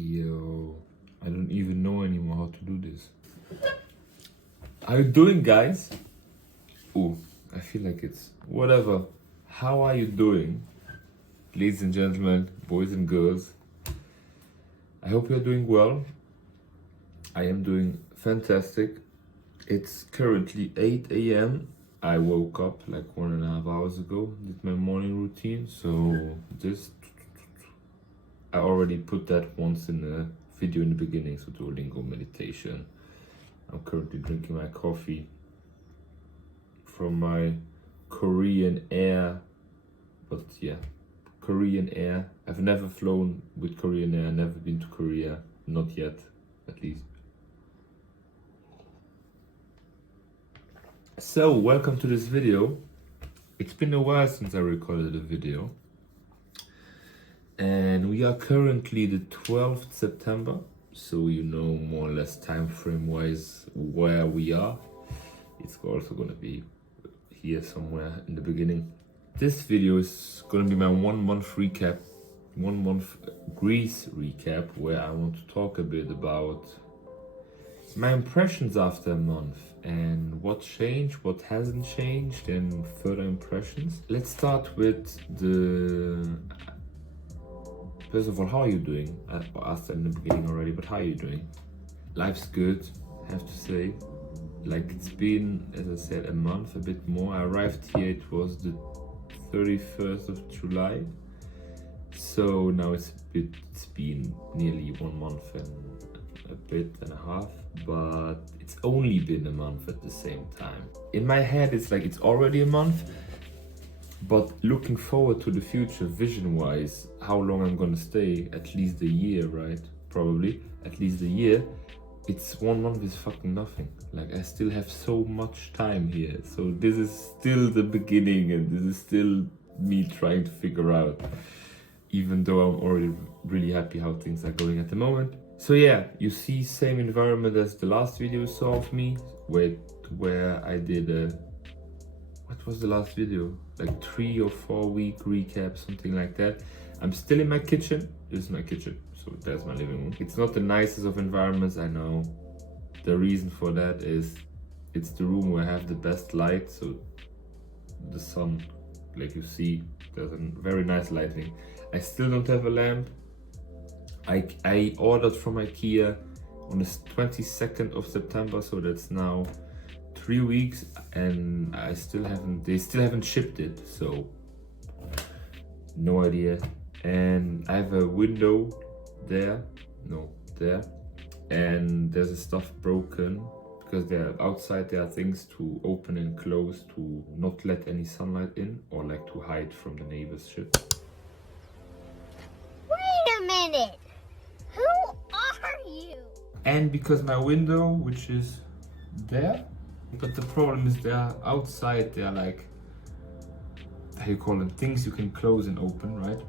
Yo, I don't even know anymore how to do this. How you doing, guys? Oh, I feel like it's whatever. How are you doing, ladies and gentlemen, boys and girls? I hope you're doing well. I am doing fantastic. It's currently 8 a.m. I woke up like 1.5 hours ago, did my morning routine. So I already put that once in a video in the beginning, so Duolingo meditation. I'm currently drinking my coffee from my Korean Air, but yeah, Korean Air. I've never flown with Korean Air, never been to Korea, not yet, at least. So, welcome to this video. It's been a while since I recorded a video. And we are currently the 12th September, so you know more or less time frame wise where we are. It's also gonna be here somewhere in the beginning. This video is gonna be my 1 month recap, 1 month Greece recap, where I want to talk a bit about my impressions after a month and what changed, what hasn't changed, and further impressions. Let's start with first of all, how are you doing? I asked that in the beginning already, but how are you doing? Life's good, I have to say. Like, it's been, as I said, a month, a bit more. I arrived here, it was the 31st of July. So now it's been nearly 1 month and a bit and a half, but it's only been a month at the same time. In my head, it's like it's already a month, but looking forward to the future, vision-wise, how long I'm gonna stay, at least a year, right? Probably, at least a year. It's 1 month is fucking nothing. Like, I still have so much time here. So this is still the beginning, and this is still me trying to figure out, even though I'm already really happy how things are going at the moment. So yeah, you see same environment as the last video you saw of me, where I did what was the last video? Like 3 or 4 week recap, something like that. I'm still in my kitchen. This is my kitchen, so there's my living room. It's not the nicest of environments, I know. The reason for that is it's the room where I have the best light, so the sun, like you see, there's a very nice lighting. I still don't have a lamp. I ordered from IKEA on the 22nd of September, so that's now 3 weeks, and they still haven't shipped it, so no idea. And I have a window there, and there's a stuff broken because outside there are things to open and close to not let any sunlight in, or like to hide from the neighbor's shit. Wait a minute! Who are you? And because my window, which is there, but the problem is they're outside, they're like, how you call them, things you can close and open, right?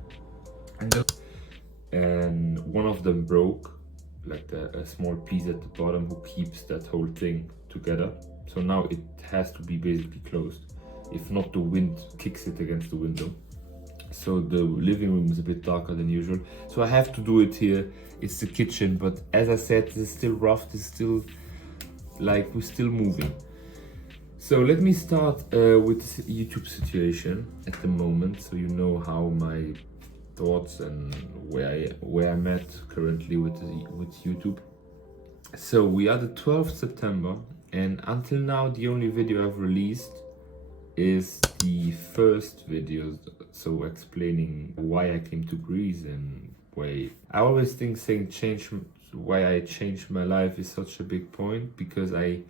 And one of them broke, like a small piece at the bottom who keeps that whole thing together. So now it has to be basically closed. If not, the wind kicks it against the window. So the living room is a bit darker than usual. So I have to do it here. It's the kitchen, but as I said, this is still rough. This is still, like, we're still moving. So let me start with the YouTube situation at the moment, so you know how my thoughts and where I'm at currently with YouTube. So we are the 12th September, and until now the only video I've released is the first video, so explaining why I came to Greece and why I always think why I changed my life is such a big point, because I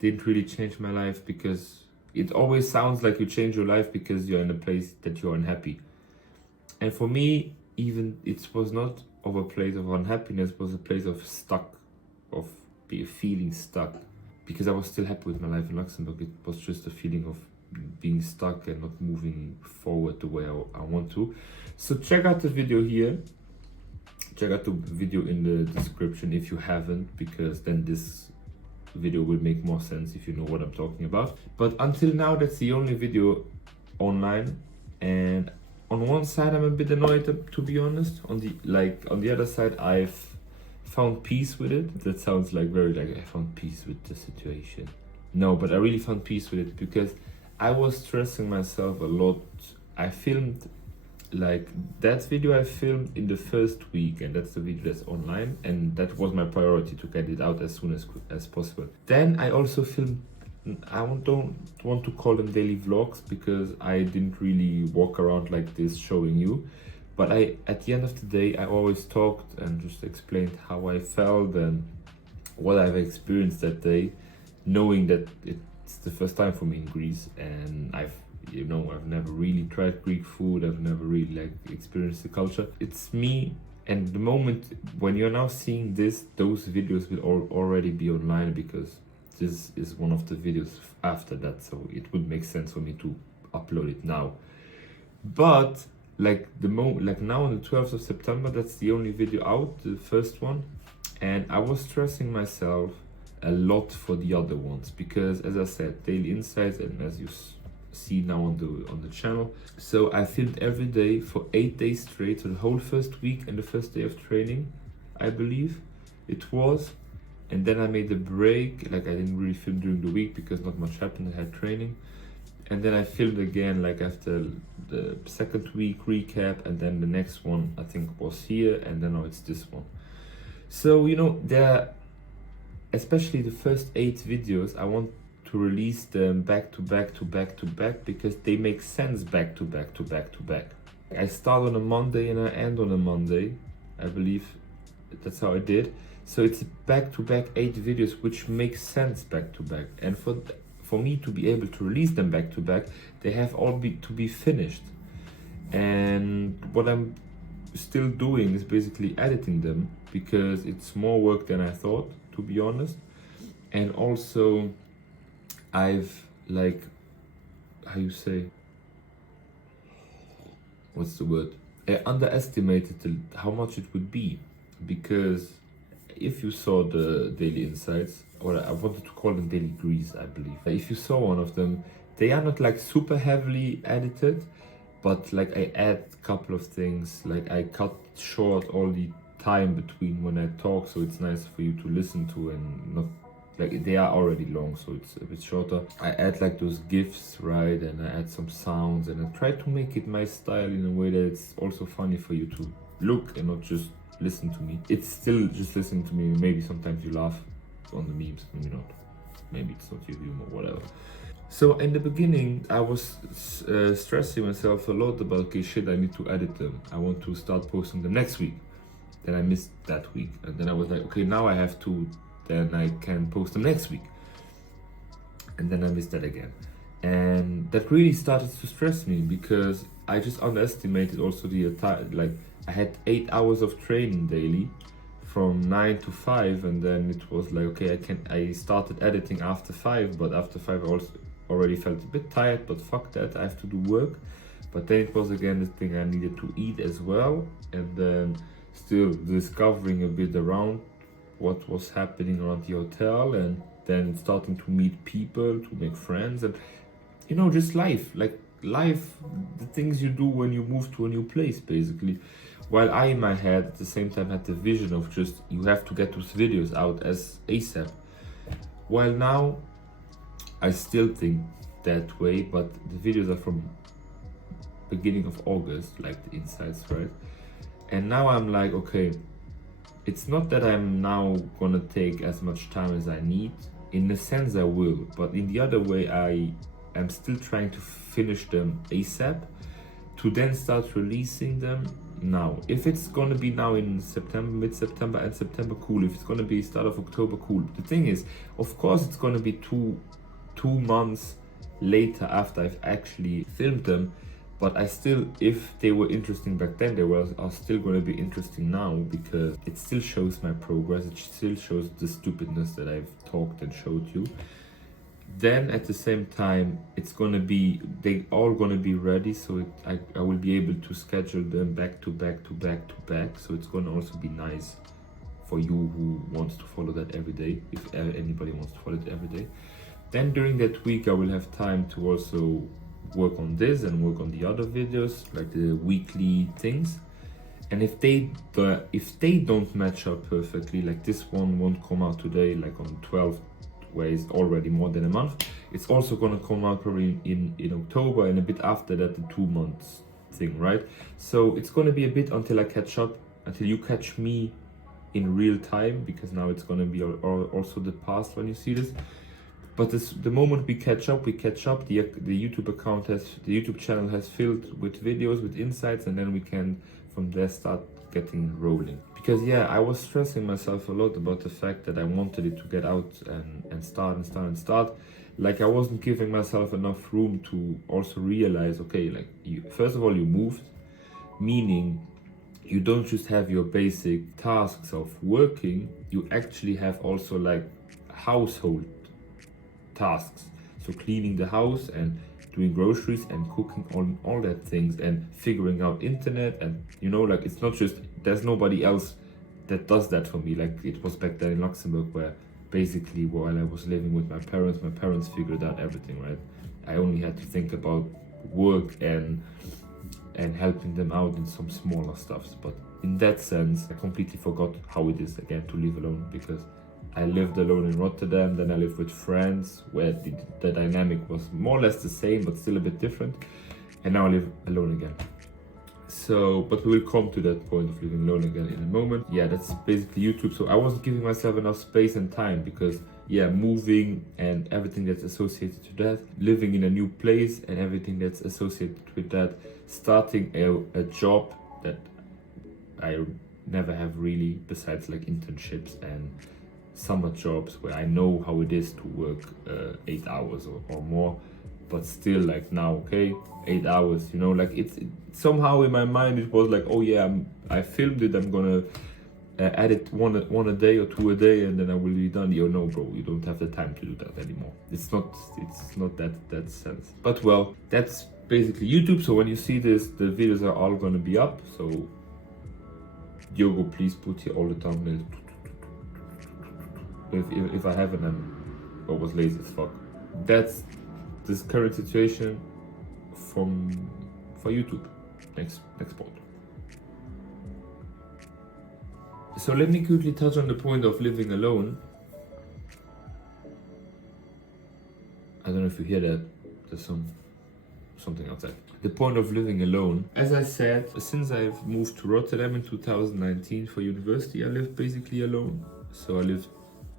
didn't really change my life, because it always sounds like you change your life because you're in a place that you're unhappy. And for me, even it was not of a place of unhappiness, it was a place of feeling stuck, because I was still happy with my life in Luxembourg. It was just a feeling of being stuck and not moving forward the way I want to. So check out the video here. Check out the video in the description if you haven't, because then this video will make more sense if you know what I'm talking about. But until now, that's the only video online, and on one side I'm a bit annoyed, to be honest. On the other side, I've found peace with it. That sounds like very like I found peace with the situation. No, but I really found peace with it because I was stressing myself a lot. I filmed like that video I filmed in the first week, and that's the video that's online, and that was my priority to get it out as soon as possible. Then I also filmed, don't want to call them daily vlogs because I didn't really walk around like this showing you, but at the end of the day I always talked and just explained how I felt and what I've experienced that day, knowing that it's the first time for me in Greece, and I've never really tried Greek food. I've never really like experienced the culture. It's me, and the moment when you're now seeing this, those videos will already be online because this is one of the videos after that, so it would make sense for me to upload it now. But like now on the 12th of September, that's the only video out, the first one, and I was stressing myself a lot for the other ones because, as I said, daily insights, and as you see now on the channel, so I filmed every day for 8 days straight, so the whole first week and the first day of training, I believe it was. And then I made a break, like I didn't really film during the week because not much happened, I had training. And then I filmed again like after the second week recap, and then the next one I think was here, and then now it's this one. So there, especially the first 8 videos, I want to release them back to back to back to back because they make sense back to back to back to back. I start on a Monday and I end on a Monday, I believe that's how I did. So it's back to back 8 videos which make sense back to back, and for me to be able to release them back to back, they have all to be finished. And what I'm still doing is basically editing them because it's more work than I thought, to be honest. And also I've like, how you say, what's the word? I underestimated how much it would be, because if you saw the daily insights, or I wanted to call them daily Grease, I believe. If you saw one of them, they are not like super heavily edited, but like I add a couple of things, like I cut short all the time between when I talk, so it's nice for you to listen to, and not like they are already long, so it's a bit shorter. I add like those GIFs, right, and I add some sounds, and I try to make it my style in a way that it's also funny for you to look and not just listen to me. It's still just listening to me. Maybe sometimes you laugh on the memes, maybe not. Maybe it's not your humor, whatever. So in the beginning, I was stressing myself a lot about, okay, shit, I need to edit them. I want to start posting them next week. Then I missed that week, and then I was like, okay, now I have to. Then I can post them next week, and then I missed that again, and that really started to stress me because I just underestimated also the time. Like I had 8 hours of training daily from 9 to 5, and then it was like, okay, I started editing after 5, but after 5 I also already felt a bit tired, but fuck that, I have to do work. But then it was again the thing, I needed to eat as well, and then still discovering a bit around what was happening around the hotel, and then starting to meet people, to make friends, and just life, the things you do when you move to a new place, basically. While I in my head at the same time had the vision of just, you have to get those videos out as ASAP. While now I still think that way, but the videos are from beginning of August, like the insights, right? And now I'm like, okay, it's not that I'm now gonna take as much time as I need. In a sense I will, but in the other way I am still trying to finish them ASAP to then start releasing them now. If it's gonna be now in September, mid-September and September, cool. If it's gonna be start of October, cool. The thing is, of course it's gonna be two months later after I've actually filmed them. But I still, if they were interesting back then, they are still going to be interesting now, because it still shows my progress. It still shows the stupidness that I've talked and showed you. Then at the same time, they all going to be ready. So I will be able to schedule them back to back to back to back. So it's going to also be nice for you who wants to follow that every day, if anybody wants to follow it every day. Then during that week, I will have time to also work on this and work on the other videos, like the weekly things. And if they don't match up perfectly, like this one won't come out today, like on 12th, where it's already more than a month. It's also gonna come out probably in October, and a bit after that, the 2 months thing, right? So it's gonna be a bit until I catch up, until you catch me in real time, because now it's gonna be also the past when you see this. But the moment we catch up, the YouTube account the YouTube channel has filled with videos, with insights, and then we can from there start getting rolling. Because yeah, I was stressing myself a lot about the fact that I wanted it to get out and start. Like I wasn't giving myself enough room to also realize, okay, like first of all you moved, meaning you don't just have your basic tasks of working, you actually have also like household tasks. So cleaning the house and doing groceries and cooking, all that things, and figuring out internet, and like it's not just, there's nobody else that does that for me. Like it was back then in Luxembourg, where basically while I was living with my parents figured out everything, right? I only had to think about work and helping them out in some smaller stuffs. But in that sense, I completely forgot how it is again to live alone, because I lived alone in Rotterdam, then I lived with friends where the dynamic was more or less the same but still a bit different, and now I live alone again. So, but we will come to that point of living alone again in a moment. Yeah, that's basically YouTube. So I wasn't giving myself enough space and time, because yeah, moving and everything that's associated to that, living in a new place and everything that's associated with that, starting a job that I never have really, besides like internships and summer jobs where I know how it is to work 8 hours or more, but still like now, okay, 8 hours, like it's somehow in my mind it was like, oh yeah, I filmed it, I'm gonna add it one a day or 2 a day, and then I will be done. No bro, you don't have the time to do that anymore. It's not that sense. But well, that's basically YouTube. So when you see this, the videos are all gonna be up. So Diogo, please put here all the thumbnails. If I haven't, I was lazy as fuck. That's this current situation for YouTube. Next point. So let me quickly touch on the point of living alone. I don't know if you hear that. There's something outside. The point of living alone. As I said, since I've moved to Rotterdam in 2019 for university, I lived basically alone. So I lived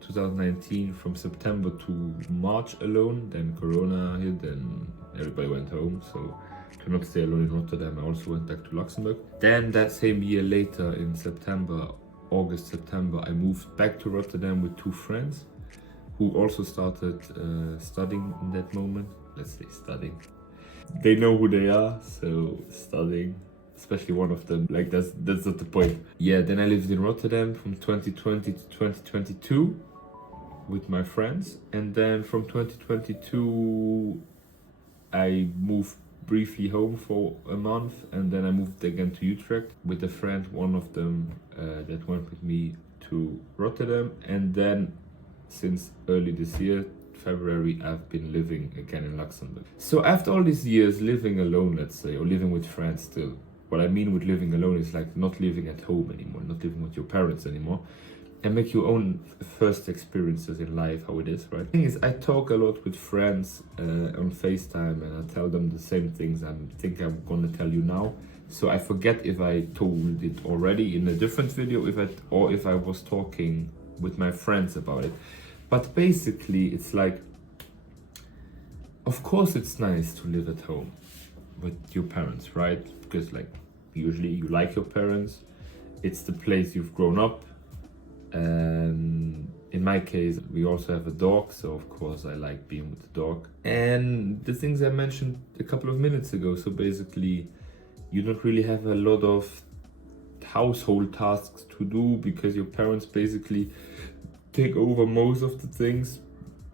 2019 from September to March alone, then Corona hit, then everybody went home, so to not stay alone in Rotterdam, I also went back to Luxembourg. Then that same year later, in August, September, I moved back to Rotterdam with 2 friends who also started studying in that moment. Let's say studying. They know who they are, so studying. Especially one of them, like that's not the point. Yeah, then I lived in Rotterdam from 2020 to 2022 with my friends, and then from 2022 I moved briefly home for a month, and then I moved again to Utrecht with a friend, one of them that went with me to Rotterdam, and then since early this year, February, I've been living again in Luxembourg. So after all these years living alone, let's say, or living with friends still, what I mean with living alone is like not living at home anymore, not living with your parents anymore, and make your own first experiences in life, how it is, right? The thing is, I talk a lot with friends on FaceTime, and I tell them the same things I'm gonna tell you now. So I forget if I told it already in a different video, if I was talking with my friends about it. But basically, it's like, of course it's nice to live at home with your parents, right? Because like, usually you like your parents, it's the place you've grown up. And in my case, we also have a dog, so of course I like being with the dog. And the things I mentioned a couple of minutes ago, so basically you don't really have a lot of household tasks to do because your parents basically take over most of the things.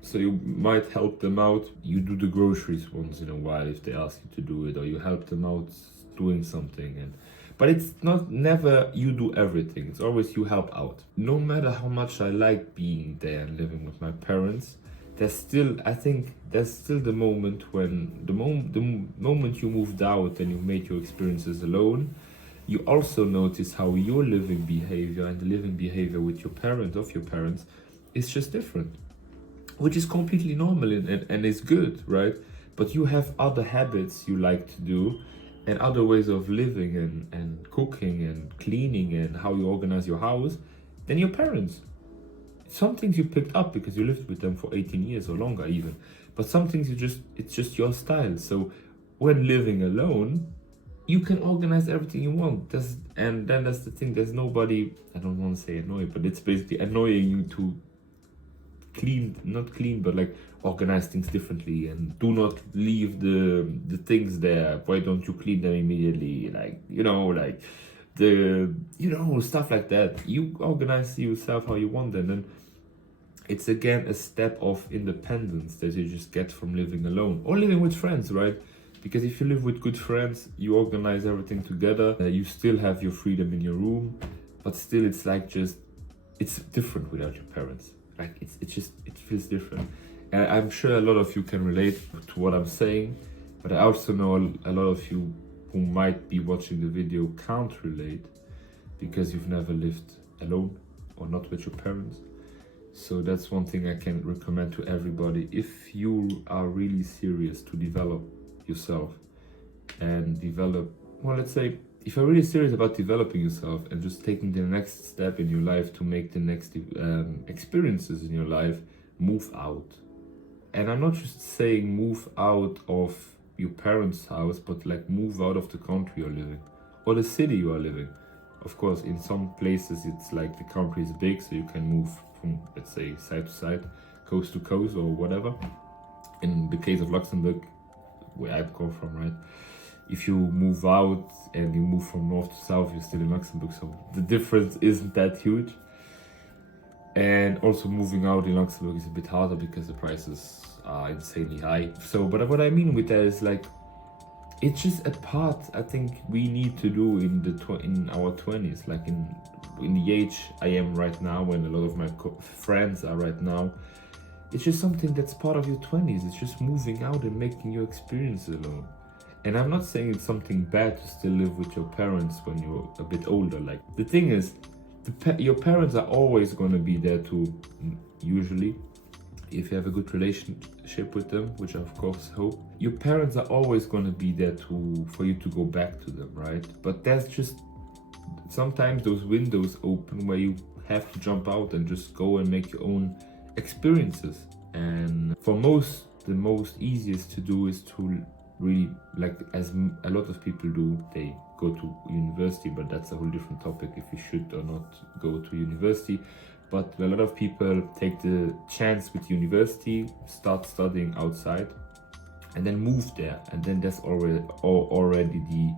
So you might help them out. You do the groceries once in a while if they ask you to do it, or you help them out doing something. But it's never you do everything. It's always you help out. No matter how much I like being there and living with my parents, I think there's still the moment when the moment you moved out and you made your experiences alone, you also notice how your living behavior and the living behavior with your parents, of your parents, is just different, which is completely normal and is good, right? But you have other habits you like to do and other ways of living and cooking and cleaning and how you organize your house than your parents. Some things you picked up because you lived with them for 18 years or longer even, but some things it's just your style. So when living alone, you can organize everything you want. And then that's the thing, there's nobody, I don't want to say annoyed, but it's basically annoying you to not clean, but like organize things differently and do not leave the things there. Why don't you clean them immediately? Like, like stuff like that. You organize yourself how you want, and then it's again a step of independence that you just get from living alone or living with friends, right? Because if you live with good friends, you organize everything together. You still have your freedom in your room, but still it's different without your parents. Like it feels different. And I'm sure a lot of you can relate to what I'm saying, but I also know a lot of you who might be watching the video can't relate because you've never lived alone or not with your parents. So that's one thing I can recommend to everybody. If you are really serious to develop yourself and let's say, if you're really serious about developing yourself and just taking the next step in your life to make the next experiences in your life, move out. And I'm not just saying move out of your parents' house, but like move out of the country you're living or the city you are living. Of course, in some places it's like the country is big, so you can move from, let's say, side to side, coast to coast or whatever. In the case of Luxembourg, where I come from, right? If you move out and you move from north to south, you're still in Luxembourg, so the difference isn't that huge. And also moving out in Luxembourg is a bit harder because the prices are insanely high. So, but what I mean with that is like, it's just a part I think we need to do in our 20s, like in the age I am right now, when a lot of my friends are right now. It's just something that's part of your 20s. It's just moving out and making your experience alone. And I'm not saying it's something bad to still live with your parents when you're a bit older. Like, the thing is, your parents are always going to be there to, usually, if you have a good relationship with them, which I of course hope, your parents are always going to be there for you to go back to them, right? But that's just, sometimes those windows open where you have to jump out and just go and make your own experiences. And for the most easiest to do is to really, like, as a lot of people do, they go to university, but that's a whole different topic if you should or not go to university. But a lot of people take the chance with university, start studying outside, and then move there, and then that's already the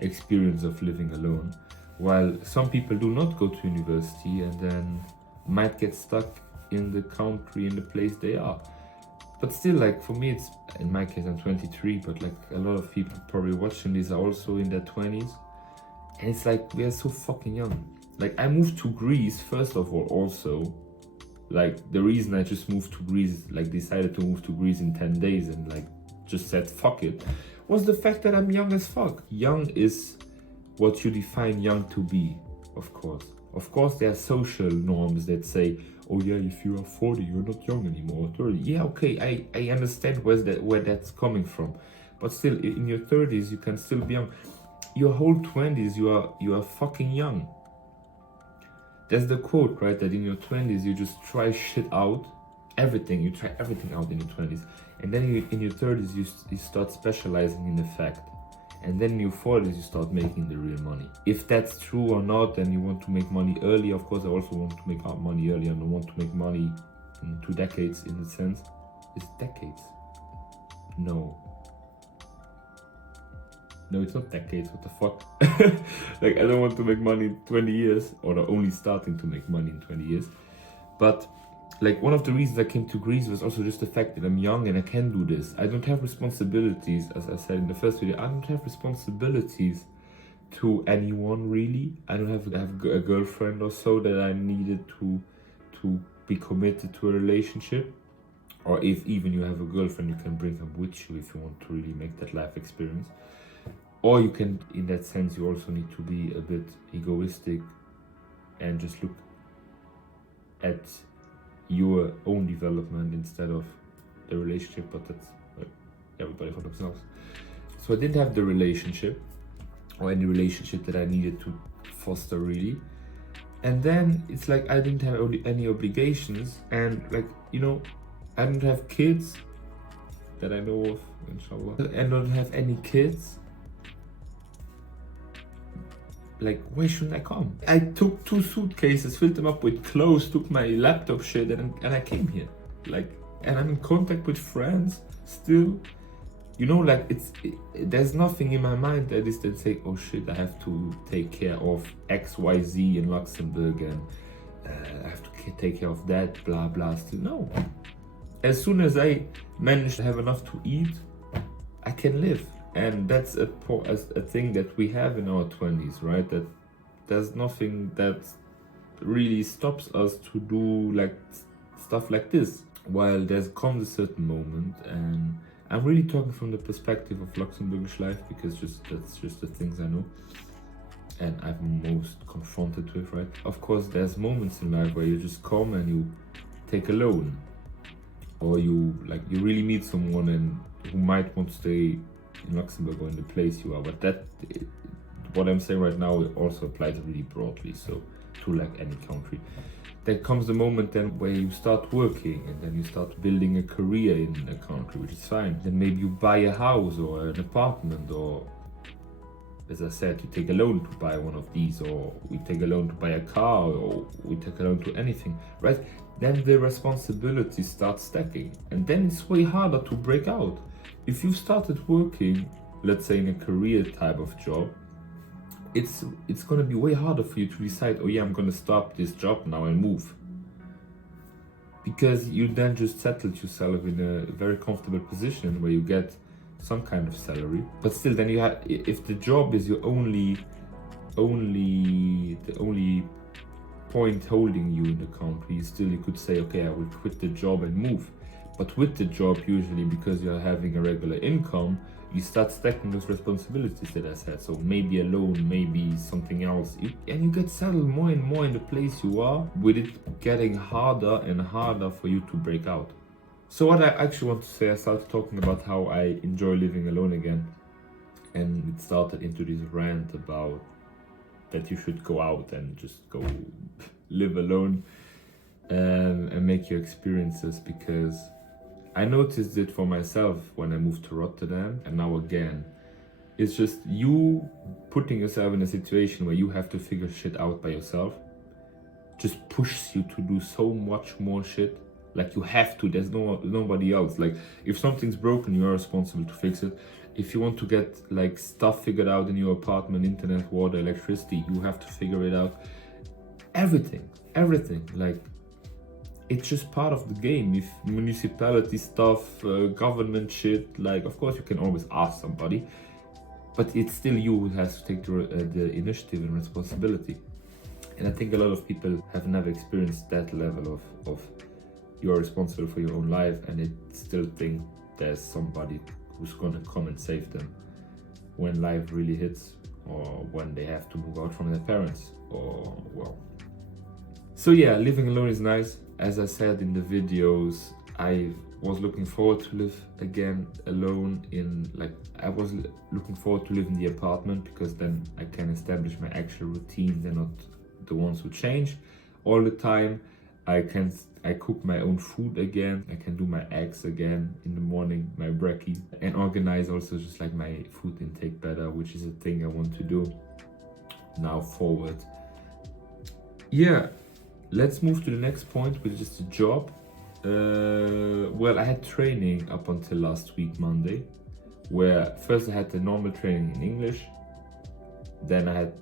experience of living alone. While some people do not go to university and then might get stuck in the country, in the place they are. But still, like, for me, it's, in my case, I'm 23, but like a lot of people probably watching this are also in their 20s. And it's like, we are so fucking young. Like, I moved to Greece, first of all, also. Like, the reason I just moved to Greece, like, decided to move to Greece in 10 days and, like, just said fuck it, was the fact that I'm young as fuck. Young is what you define young to be, of course. Of course, there are social norms that say, oh yeah, if you are 40, you're not young anymore, 30. Yeah, okay, I understand where that's coming from. But still, in your 30s, you can still be young. Your whole 20s, you are fucking young. There's the quote, right, that in your 20s, you just try shit out, everything. You try everything out in your 20s. And then in your 30s, you start specializing in the fact. And then in your 40s, you start making the real money. If that's true or not, and you want to make money early, of course, I also want to make money early, and I want to make money in 2 decades, in a sense. Is it decades? No, it's not decades, what the fuck? Like, I don't want to make money in 20 years, or only starting to make money in 20 years. But, like, one of the reasons I came to Greece was also just the fact that I'm young and I can do this. I don't have responsibilities, as I said in the first video. I don't have responsibilities to anyone, really. I don't have a girlfriend or so that I needed to be committed to a relationship. or if even you have a girlfriend, you can bring her with you if you want to really make that life experience. Or you can, in that sense, you also need to be a bit egoistic and just look at your own development instead of the relationship, but that's everybody for themselves. So I didn't have the relationship or any relationship that I needed to foster really. And then it's like I didn't have any obligations, and like, you know, I don't have kids that I know of, inshallah. I don't have any kids. Like, why shouldn't I come? I took 2 suitcases, filled them up with clothes, took my laptop shit, and I came here. Like, and I'm in contact with friends still. You know, like there's nothing in my mind that is that say, oh shit, I have to take care of XYZ in Luxembourg, and I have to take care of that, blah blah. Still, no. As soon as I manage to have enough to eat, I can live. And that's a thing that we have in our 20s, right? That there's nothing that really stops us to do like stuff like this. While there's comes a certain moment, and I'm really talking from the perspective of Luxembourgish life, because that's just the things I know and I've most confronted with, right? Of course, there's moments in life where you just come and you take a loan, or you really meet someone and who might want to stay in Luxembourg or in the place you are. But what I'm saying right now, it also applies really broadly, so to like any country. There comes the moment then where you start working, and then you start building a career in a country, which is fine. Then maybe you buy a house or an apartment, or as I said, you take a loan to buy one of these, or we take a loan to buy a car, or we take a loan to anything, right? Then the responsibilities start stacking, and then it's way harder to break out. If you've started working, let's say in a career type of job, it's gonna be way harder for you to decide, oh yeah, I'm gonna stop this job now and move. Because you then just settled yourself in a very comfortable position where you get some kind of salary. But still, then you have, if the job is your the only point holding you in the country, still you could say, okay, I will quit the job and move. But with the job, usually because you're having a regular income, you start stacking those responsibilities that I said. So maybe a loan, maybe something else, and you get settled more and more in the place you are, with it getting harder and harder for you to break out. So what I actually want to say, I started talking about how I enjoy living alone again, and it started into this rant about that you should go out and just go live alone and make your experiences, because I noticed it for myself when I moved to Rotterdam, and now again. It's just you putting yourself in a situation where you have to figure shit out by yourself just pushes you to do so much more shit. Like you have to, there's nobody else. Like if something's broken, you are responsible to fix it. If you want to get like stuff figured out in your apartment, internet, water, electricity, you have to figure it out. Everything, like it's just part of the game. If municipality stuff, government shit, like of course you can always ask somebody, but it's still you who has to take the initiative and responsibility. And I think a lot of people have never experienced that level of you're responsible for your own life, and they still think there's somebody who's gonna come and save them when life really hits, or when they have to move out from their parents, or well. So yeah, living alone is nice. As I said in the videos, I was looking forward to live again alone I was looking forward to live in the apartment, because then I can establish my actual routines and not the ones who change all the time. I cook my own food again. I can do my eggs again in the morning, my brekkie, and organize also just like my food intake better, which is a thing I want to do now forward. Yeah, let's move to the next point, which is the job. Well, I had training up until last week, Monday, where first I had the normal training in English, then I had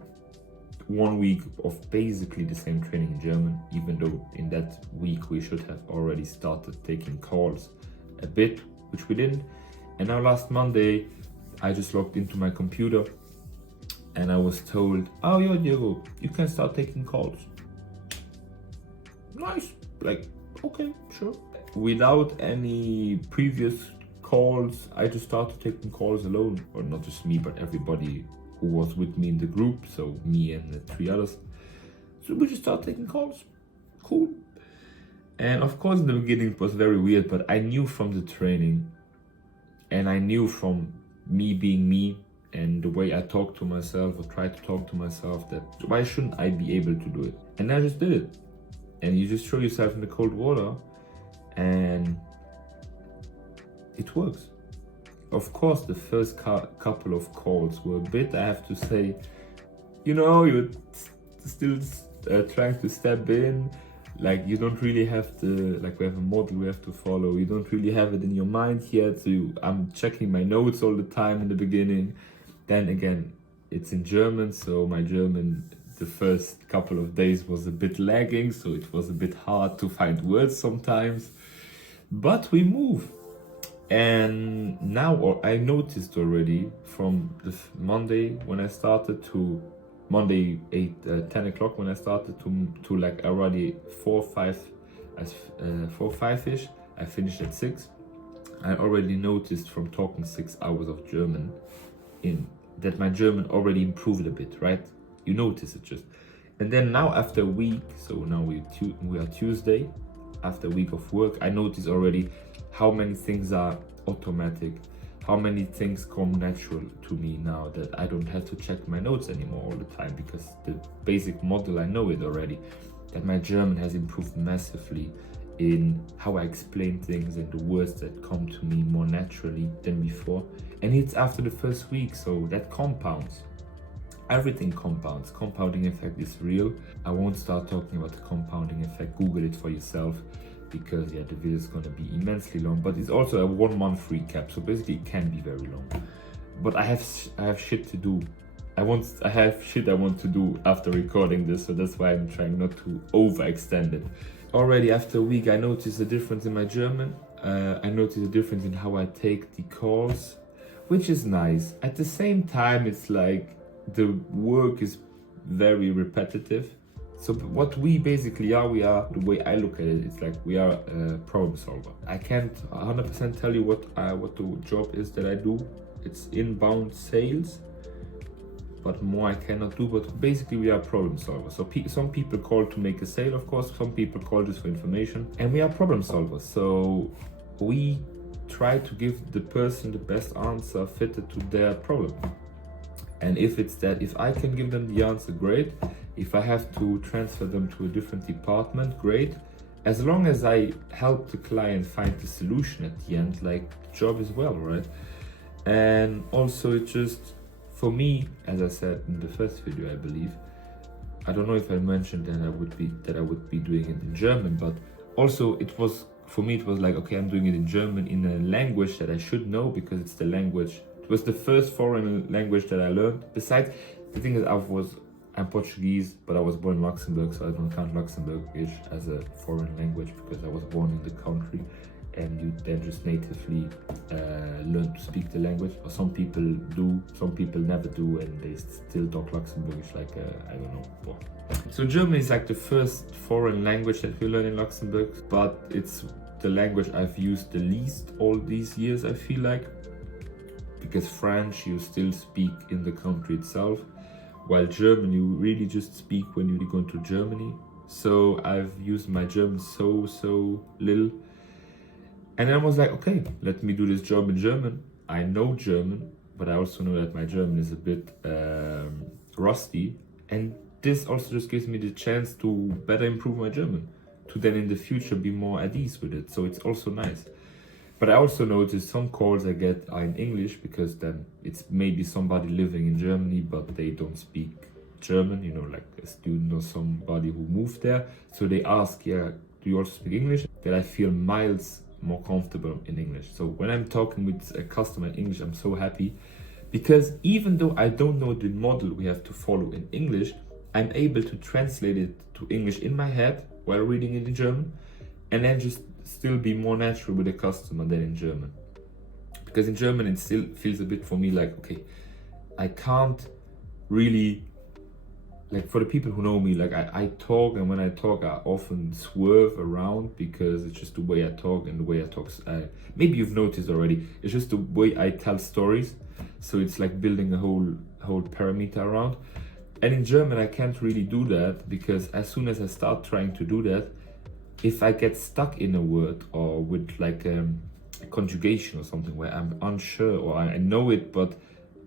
1 week of basically the same training in German, even though in that week we should have already started taking calls a bit, which we didn't. And now last Monday, I just logged into my computer and I was told, oh yeah, Diego, you can start taking calls. Nice, like, okay, sure. without any previous calls, I just started taking calls alone, or not just me, but everybody who was with me in the group, so me and the 3 others. So we just started taking calls. Cool. And of course, in the beginning, it was very weird, but I knew from the training, and I knew from me being me and the way I talk to myself or try to talk to myself, that why shouldn't I be able to do it? And I just did it. And you just throw yourself in the cold water and it works. Of course, the first couple of calls were a bit, I have to say, you're still trying to step in. Like, you don't really have to, like, we have a model we have to follow. You don't really have it in your mind yet. So I'm checking my notes all the time in the beginning. Then again, it's in German. So my German, the first couple of days was a bit lagging. So it was a bit hard to find words sometimes. But we move. And now I noticed already from the Monday when I started to Monday 10 o'clock when I started to like already 4-5-ish. I finished at 6. I already noticed from talking 6 hours of German that my German already improved a bit, right? You notice it just. And then now after a week, so now we are Tuesday, after a week of work, I notice already how many things are automatic, how many things come natural to me now, that I don't have to check my notes anymore all the time, because the basic model, I know it already, that my German has improved massively in how I explain things and the words that come to me more naturally than before. And it's after the first week, so that compounds. Everything compounds. Compounding effect is real. I won't start talking about the compounding effect. Google it for yourself, because the video is going to be immensely long, but it's also a 1 month recap, so basically it can be very long. But I have shit to do. I have shit I want to do after recording this, so that's why I'm trying not to overextend it. Already after a week, I noticed a difference in my German. I noticed a difference in how I take the calls, which is nice. At the same time, it's like the work is very repetitive. So what we basically are, the way I look at it, it's like we are a problem solver. I can't 100% tell you what the job is that I do. It's inbound sales, but more I cannot do. But basically we are problem solvers. So some people call to make a sale, of course. Some people call just for information, and we are problem solvers. So we try to give the person the best answer fitted to their problem. And if I can give them the answer, great. If I have to transfer them to a different department, great. As long as I help the client find the solution at the end, like, the job is well, right? And also it just, for me, as I said in the first video, I believe, I don't know if I mentioned that I would be doing it in German, but also for me it was like, okay, I'm doing it in German in a language that I should know, because it's the language. It was the first foreign language that I learned. Besides, the thing is, I'm Portuguese, but I was born in Luxembourg, so I don't count Luxembourgish as a foreign language, because I was born in the country, and you then just natively learn to speak the language. Or some people do, some people never do, and they still talk Luxembourgish, like, I don't know what. So German is like the first foreign language that we learn in Luxembourg, but it's the language I've used the least all these years, I feel like. Because French you still speak in the country itself, while German you really just speak when you go to Germany. So I've used my German so little. And I was like, okay, let me do this job in German. I know German, but I also know that my German is a bit rusty. And this also just gives me the chance to better improve my German, to then in the future be more at ease with it. So it's also nice. But I also noticed some calls I get are in English, because then it's maybe somebody living in Germany, but they don't speak German, like a student or somebody who moved there. So they ask, yeah, do you also speak English? That I feel miles more comfortable in English. So when I'm talking with a customer in English, I'm so happy, because even though I don't know the model we have to follow in English, I'm able to translate it to English in my head while reading it in German, and then just still be more natural with the customer than in German. Because in German it still feels a bit for me like, okay, I can't really like for the people who know me, like I talk, and when I talk I often swerve around because it's just the way I talk, and the way I talk, maybe you've noticed already, it's just the way I tell stories. So it's like building a whole parameter around. And in German I can't really do that, because as soon as I start trying to do that, if I get stuck in a word or with like a conjugation or something where I'm unsure, or I know it but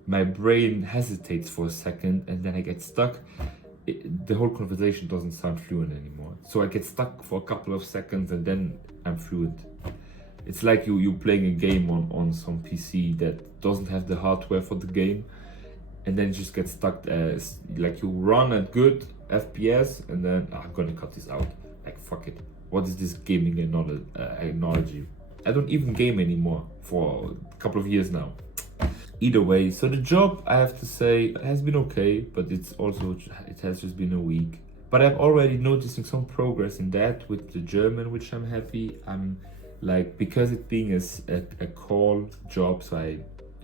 my brain hesitates for a second and then I get stuck, the whole conversation doesn't sound fluent anymore. So I get stuck for a couple of seconds and then I'm fluent. It's like you playing a game on some PC that doesn't have the hardware for the game, and then you just get stuck. Like you run at good FPS and then I'm gonna cut this out. Like fuck it. What is this gaming analogy? I don't even game anymore for a couple of years now. Either way, so the job, I have to say, has been okay, but it has just been a week. But I'm already noticing some progress in that with the German, which I'm happy. I'm like, because it being a call job, so I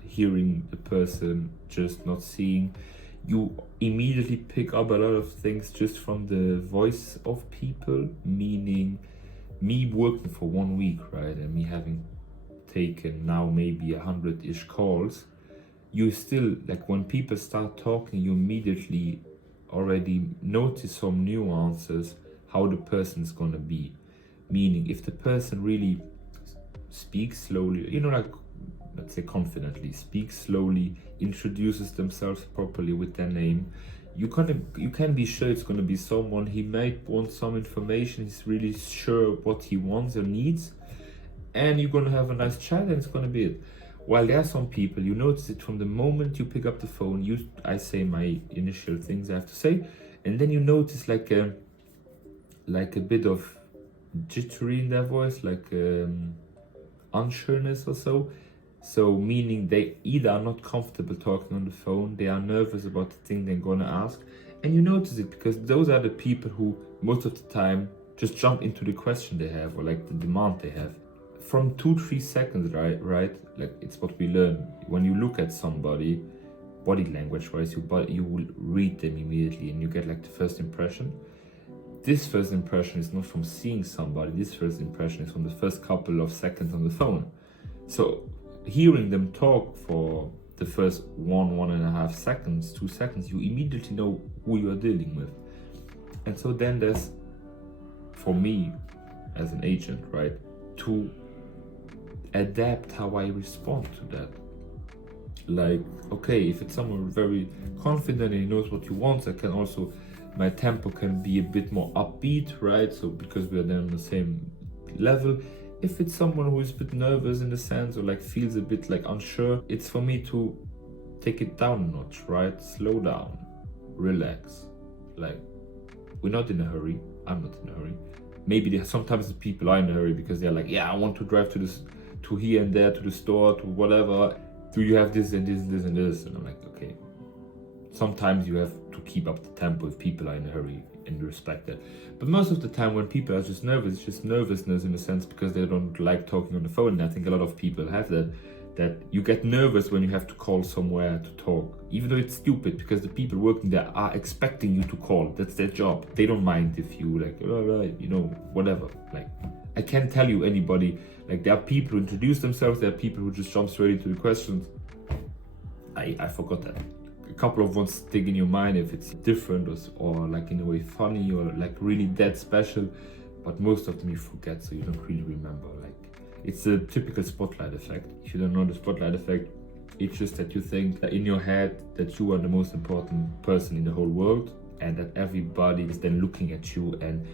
hearing the person, just not seeing, you immediately pick up a lot of things just from the voice of people, meaning me working for 1 week, right, and me having taken now maybe 100-ish calls. You still, like when people start talking, you immediately already notice some nuances how the person is gonna be. Meaning, if the person really speaks slowly, like let's say confidently, speaks slowly, introduces themselves properly with their name, you can be sure it's gonna be someone, he might want some information, he's really sure what he wants or needs, and you're gonna have a nice chat and it's gonna be it. While there are some people, you notice it from the moment you pick up the phone, I say my initial things I have to say, and then you notice like a bit of jittery in their voice, like unsureness or so. So meaning they either are not comfortable talking on the phone, they are nervous about the thing they're gonna ask, and you notice it because those are the people who most of the time just jump into the question they have or like the demand they have. From 2-3 seconds, right? Like it's what we learn. When you look at somebody, body language wise, you will read them immediately and you get like the first impression. This first impression is not from seeing somebody, this first impression is from the first couple of seconds on the phone. So hearing them talk for the first 1.5 seconds, 2 seconds, you immediately know who you are dealing with. And so then there's, for me as an agent, right, to adapt how I respond to that. Like, okay, if it's someone very confident and he knows what he wants, my tempo can be a bit more upbeat, right? So because we are then on the same level. If it's someone who is a bit nervous in the sense or like feels a bit like unsure, it's for me to take it down a notch, right? Slow down, relax. Like, we're not in a hurry. I'm not in a hurry. Maybe sometimes the people are in a hurry because they're like, yeah, I want to drive to here and there, to the store, to whatever. Do you have this and this and this and this? And I'm like, okay. Sometimes you have to keep up the tempo if people are in a hurry, and you respect that. But most of the time when people are just nervous, it's just nervousness in a sense because they don't like talking on the phone. And I think a lot of people have that you get nervous when you have to call somewhere to talk, even though it's stupid because the people working there are expecting you to call. That's their job. They don't mind if you like, whatever. Like, I can't tell you anybody, like there are people who introduce themselves, there are people who just jump straight into the questions. I forgot that. A couple of ones stick in your mind if it's different or like in a way funny or like really that special, but most of them you forget, so you don't really remember. Like, it's a typical spotlight effect. If you don't know the spotlight effect, it's just that you think that in your head that you are the most important person in the whole world, and that everybody is then looking at you and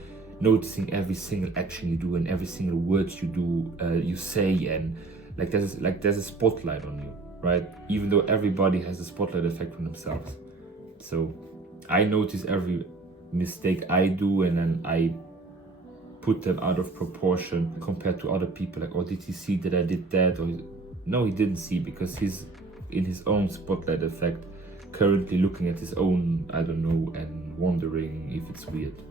noticing every single action you do and every single word you do, you say, and there's a spotlight on you, right? Even though everybody has a spotlight effect on themselves. So I notice every mistake I do, and then I put them out of proportion compared to other people. Like, oh, did he see that I did that? Or no, he didn't see, because he's in his own spotlight effect, currently looking at his own, I don't know, and wondering if it's weird.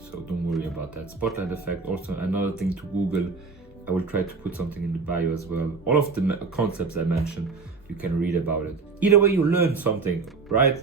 So don't worry about that. Spotlight effect, also another thing to Google. I will try to put something in the bio as well. All of the concepts I mentioned, you can read about it. Either way, you learn something, right?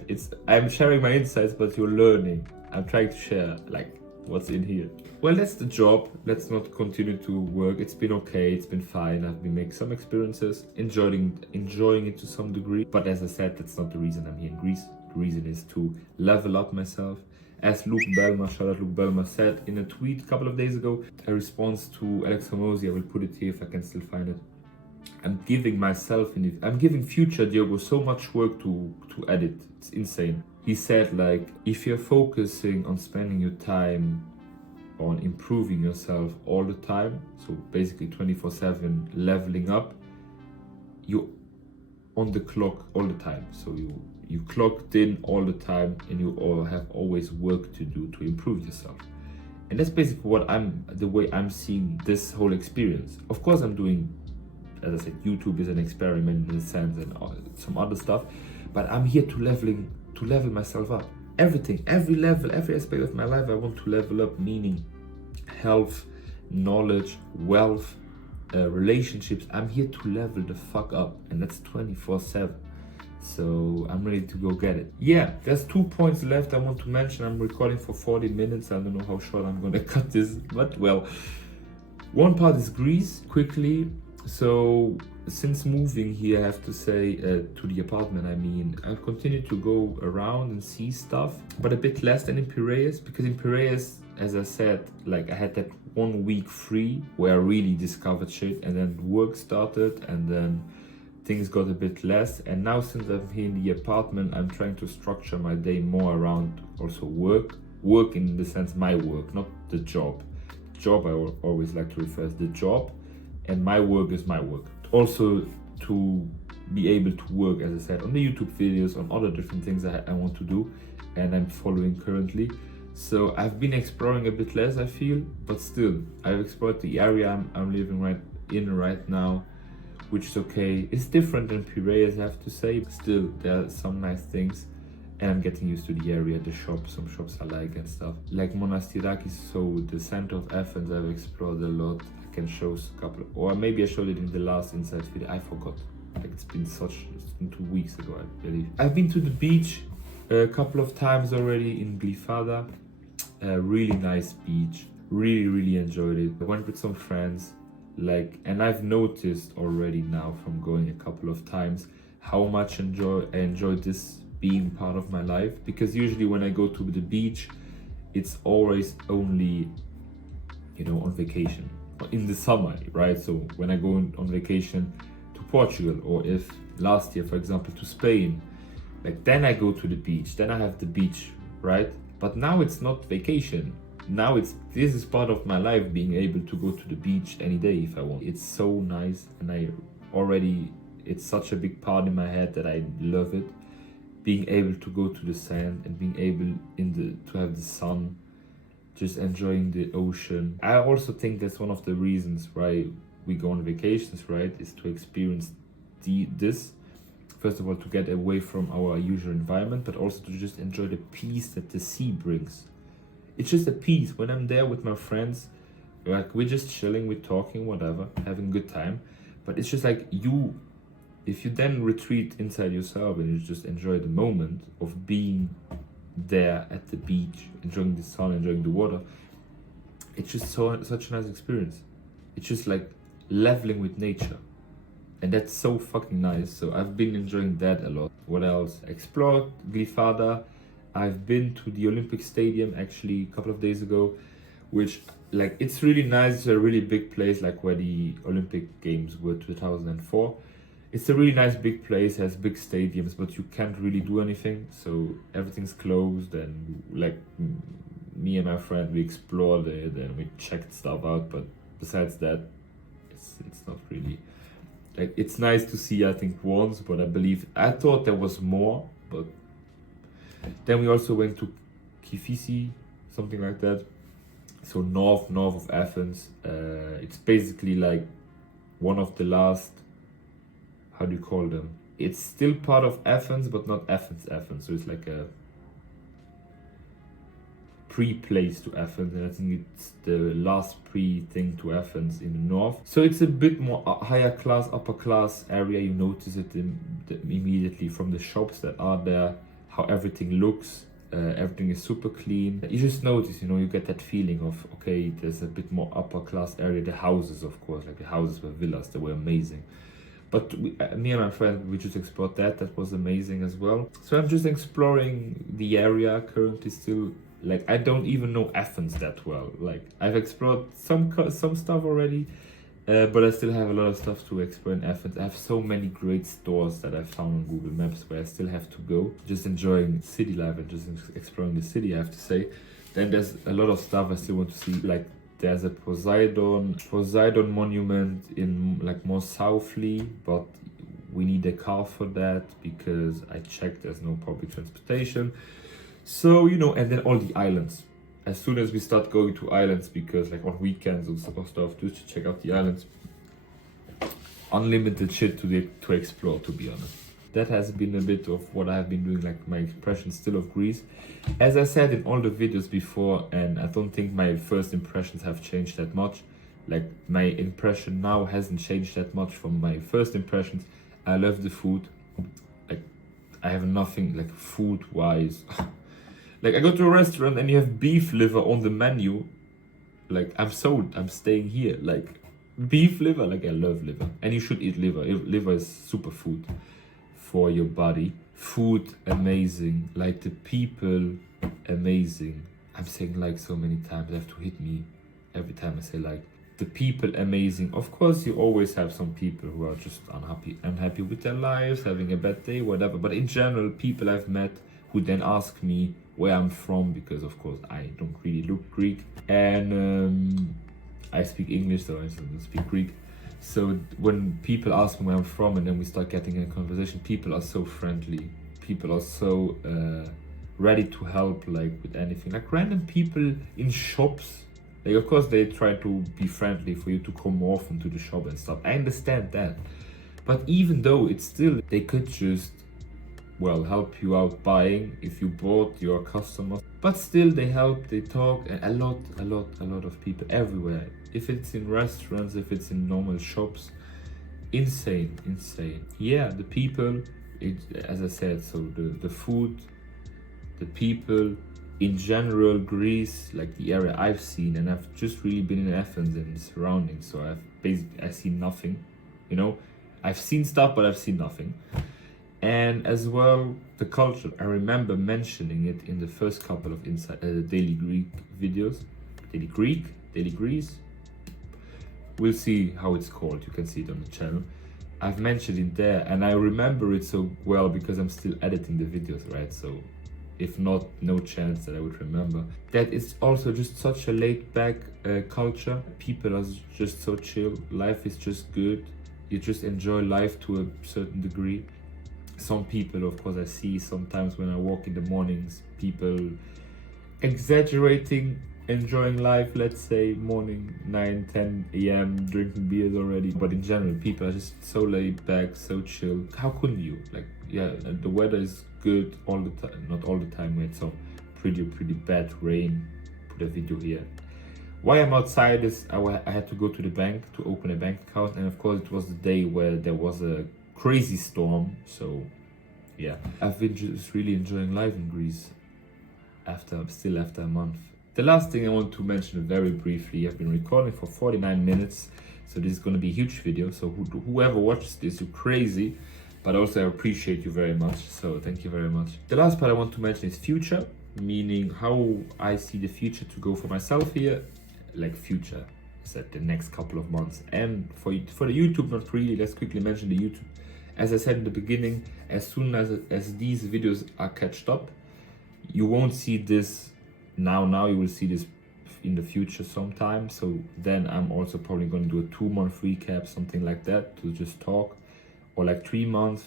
I'm sharing my insights, but you're learning. I'm trying to share like what's in here. Well, that's the job. Let's not continue to work. It's been okay. It's been fine. I've been making some experiences, enjoying it to some degree. But as I said, that's not the reason I'm here in Greece. The reason is to level up myself. As Luke Belma, shout out Luke Belma, said in a tweet a couple of days ago, a response to Alex Hormozy, I will put it here if I can still find it. I'm giving future Diogo so much work to edit. It's insane. He said like, if you're focusing on spending your time on improving yourself all the time, so basically 24/7 leveling up, you're on the clock all the time. So you clocked in all the time, and you all have always work to do to improve yourself. And that's basically the way I'm seeing this whole experience. Of course, I'm doing, as I said, YouTube is an experiment in a sense, and some other stuff, but I'm here to level myself up. Everything, every level, every aspect of my life, I want to level up, meaning health, knowledge, wealth, relationships. I'm here to level the fuck up, and that's 24/7. So I'm ready to go get it. Yeah, there's 2 points left I want to mention. I'm recording for 40 minutes. I don't know how short I'm gonna cut this, but well, one part is Greece, quickly. So since moving here, I have to say, to the apartment, I've continued to go around and see stuff, but a bit less than in Piraeus, because in Piraeus, as I said, like I had that 1 week free where I really discovered shit, and then work started, and then things got a bit less. And now since I'm here in the apartment, I'm trying to structure my day more around also work in the sense my work, not the job. Job, I always like to refer as the job, and my work is my work. Also to be able to work, as I said, on the YouTube videos, on other different things I want to do, and I'm following currently. So I've been exploring a bit less, I feel, but still, I've explored the area I'm living right now, which is okay. It's different than Piraeus, I have to say, but still, there are some nice things, and I'm getting used to the area, the shops, some shops I like and stuff. Like Monastirakis, so the center of Athens, I've explored a lot. I can show a couple, or maybe I showed it in the last Insights video, I forgot. Like it's been 2 weeks ago, I believe. I've been to the beach a couple of times already in Glyfada. A really nice beach, really enjoyed it. I went with some friends, and I've noticed already now from going a couple of times how much I enjoy this being part of my life, because usually when I go to the beach, it's always only, on vacation in the summer, right? So when I go on vacation to Portugal, or if last year, for example, to Spain, then I go to the beach, then I have the beach, right? But now it's not vacation. Now this is part of my life, being able to go to the beach any day if I want. It's so nice, and it's such a big part in my head that I love it. Being able to go to the sand and being able to have the sun, just enjoying the ocean. I also think that's one of the reasons why we go on vacations, right? Is to experience this. First of all, to get away from our usual environment, but also to just enjoy the peace that the sea brings. It's just a peace. When I'm there with my friends, we're just chilling, we're talking, whatever, having a good time. But it's just like if you then retreat inside yourself and you just enjoy the moment of being there at the beach, enjoying the sun, enjoying the water, it's just such a nice experience. It's just like leveling with nature. And that's so fucking nice. So I've been enjoying that a lot. What else? Explored Glyfada. I've been to the Olympic Stadium actually a couple of days ago, which it's really nice. It's a really big place, where the Olympic Games were 2004. It's a really nice big place, has big stadiums, but you can't really do anything. So everything's closed, and me and my friend, we explored it and we checked stuff out. But besides that, it's not really. It's nice to see, I think, once, but I thought there was more, but then we also went to Kifisi, something like that. So north of Athens. It's basically one of the last, how do you call them? It's still part of Athens, but not Athens. So it's like a pre-place to Athens, and I think it's the last pre-thing to Athens in the north. So it's a bit more higher class, upper class area. You notice it immediately from the shops that are there, how everything looks. Everything is super clean. You just notice, you get that feeling of, okay, there's a bit more upper class area. The houses, of course, like the houses were villas, they were amazing. But me and my friend, we just explored that was amazing as well. So I'm just exploring the area currently still. Like, I don't even know Athens that well. Like, I've explored some stuff already, but I still have a lot of stuff to explore in Athens. I have so many great stores that I found on Google Maps where I still have to go. Just enjoying city life and just exploring the city, I have to say. Then there's a lot of stuff I still want to see. Like, there's a Poseidon monument in like more southly, but we need a car for that because I checked there's no public transportation. So, and then all the islands. As soon as we start going to islands, because like on weekends and stuff, just to check out the islands, unlimited shit to explore, to be honest. That has been a bit of what I have been doing, like my impression still of Greece. As I said in all the videos before, and I don't think my first impressions have changed that much. Like, my impression now hasn't changed that much from my first impressions. I love the food. Like, I have nothing, like, food-wise. Like, I go to a restaurant and you have beef liver on the menu. Like, I'm sold. I'm staying here. Like, beef liver, like, I love liver. And you should eat liver. Liver is super food for your body. Food, amazing. Like, the people, amazing. I'm saying like so many times. They have to hit me every time I say like. The people, amazing. Of course, you always have some people who are just unhappy with their lives, having a bad day, whatever. But in general, people I've met who then ask me where I'm from, because of course I don't really look Greek, and I speak English, so I don't speak Greek. So when people ask me where I'm from and then we start getting a conversation, people are so friendly. People are so ready to help, like with anything. Like random people in shops. Like, of course, they try to be friendly for you to come more often to the shop and stuff. I understand that. But even though it's still, they could just, well, help you out buying if you bought your customers. But still, they help, they talk, and a lot of people everywhere. If it's in restaurants, if it's in normal shops. Insane. Yeah, the people, as I said, so the food, the people, in general, Greece, like the area I've seen, and I've just really been in Athens and the surroundings, so I've seen nothing, I've seen stuff, but I've seen nothing. And as well, the culture, I remember mentioning it in the first couple of Daily Greek videos. Daily Greece. We'll see how it's called, you can see it on the channel. I've mentioned it there, and I remember it so well because I'm still editing the videos, right? So if not, no chance that I would remember. That it's also just such a laid-back culture. People are just so chill. Life is just good. You just enjoy life to a certain degree. Some people, of course, I see sometimes when I walk in the mornings, people exaggerating, enjoying life, let's say morning 9-10 a.m. drinking beers already. But in general, people are just so laid back, so chill. How couldn't you? Like, yeah, the weather is good all the time. Not all the time, we had some pretty bad rain. Put a video here. Why I'm outside is I had to go to the bank to open a bank account, and of course it was the day where there was a crazy storm. So yeah, I've been just really enjoying life in Greece after a month. The last thing I want to mention very briefly, I've been recording for 49 minutes, so this is going to be a huge video. So whoever watches this, you're crazy. But also I appreciate you very much, so thank you very much. The last part I want to mention is future, meaning how I see the future to go for myself here. Like future, I said the next couple of months. And for the YouTube, not really, let's quickly mention the YouTube. As I said in the beginning, as soon as these videos are catched up, you won't see this now, you will see this in the future sometime. So then I'm also probably going to do a 2-month recap, something like that, to just talk. Or like 3 months.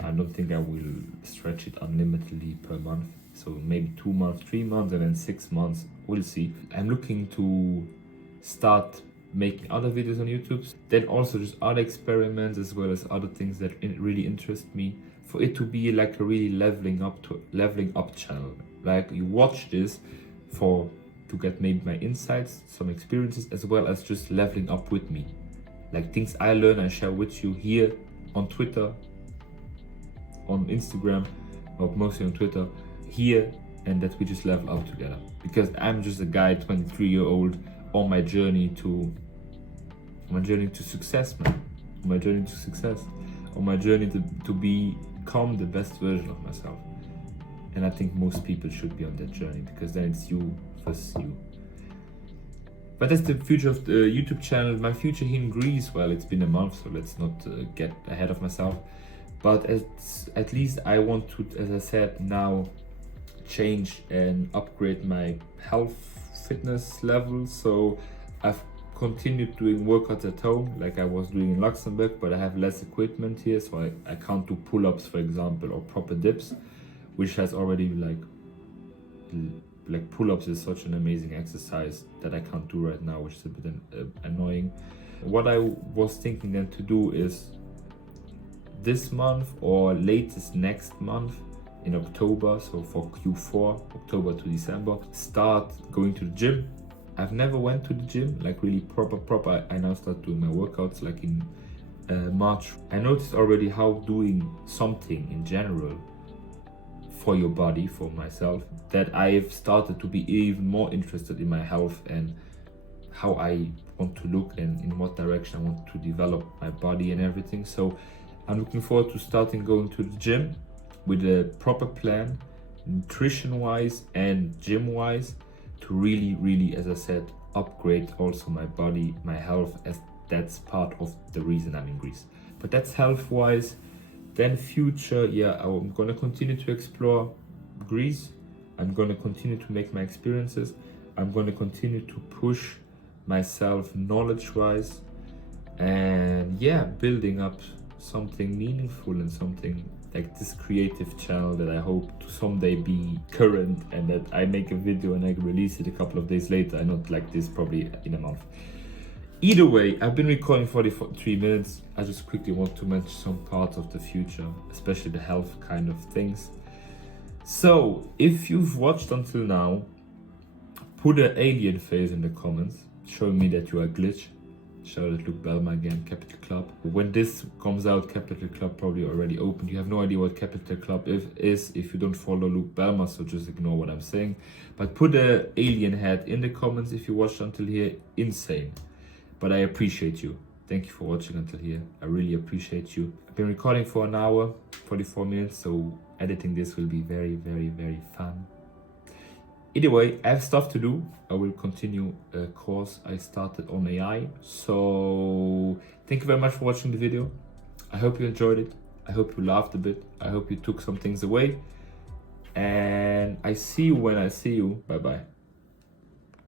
I don't think I will stretch it unlimitedly per month. So maybe 2 months, 3 months, and then 6 months. We'll see. I'm looking to start making other videos on YouTube. Then also just other experiments as well as other things that really interest me. For it to be like a really leveling up channel. Like you watch this, to get maybe my insights, some experiences, as well as just leveling up with me. Like things I learn, I share with you here on Twitter, on Instagram, or mostly on Twitter, here, and that we just level up together. Because I'm just a guy, 23-year-old, on my journey to success, man. On my journey to success. On my journey to become the best version of myself. And I think most people should be on that journey, because then it's you versus you. But that's the future of the YouTube channel. My future here in Greece, well, it's been a month, so let's not get ahead of myself. But at least I want to, as I said, now change and upgrade my health fitness level. So I've continued doing workouts at home like I was doing in Luxembourg, but I have less equipment here, so I can't do pull-ups, for example, or proper dips, which has already like pull-ups is such an amazing exercise that I can't do right now, which is a bit annoying. What I was thinking then to do is this month or latest next month in October, so for Q4, October to December, start going to the gym. I've never went to the gym, like really proper. I now start doing my workouts like in March. I noticed already how doing something in general for your body, for myself, that I've started to be even more interested in my health and how I want to look and in what direction I want to develop my body and everything. So I'm looking forward to starting going to the gym with a proper plan, nutrition-wise and gym-wise, to really, as I said, upgrade also my body, my health, as that's part of the reason I'm in Greece. But that's health-wise. Then future, yeah, I'm gonna continue to explore Greece. I'm gonna continue to make my experiences. I'm gonna continue to push myself knowledge-wise, and yeah, building up something meaningful and something like this creative channel that I hope to someday be current, and that I make a video and I release it a couple of days later and not like this probably in a month. Either way, I've been recording 43 minutes. I just quickly want to mention some parts of the future, especially the health kind of things. So if you've watched until now, put an alien face in the comments showing me that you are a glitch. Shout out Luke Belma again, Capital Club. When this comes out, Capital Club probably already opened. You have no idea what Capital Club is if you don't follow Luke Belma, so just ignore what I'm saying. But put an alien head in the comments if you watched until here. Insane. But I appreciate you. Thank you for watching until here. I really appreciate you. I've been recording for an hour, 44 minutes, so editing this will be very fun. Either way, I have stuff to do. I will continue a course I started on AI. So thank you very much for watching the video. I hope you enjoyed it. I hope you laughed a bit. I hope you took some things away. And I see you when I see you. Bye bye.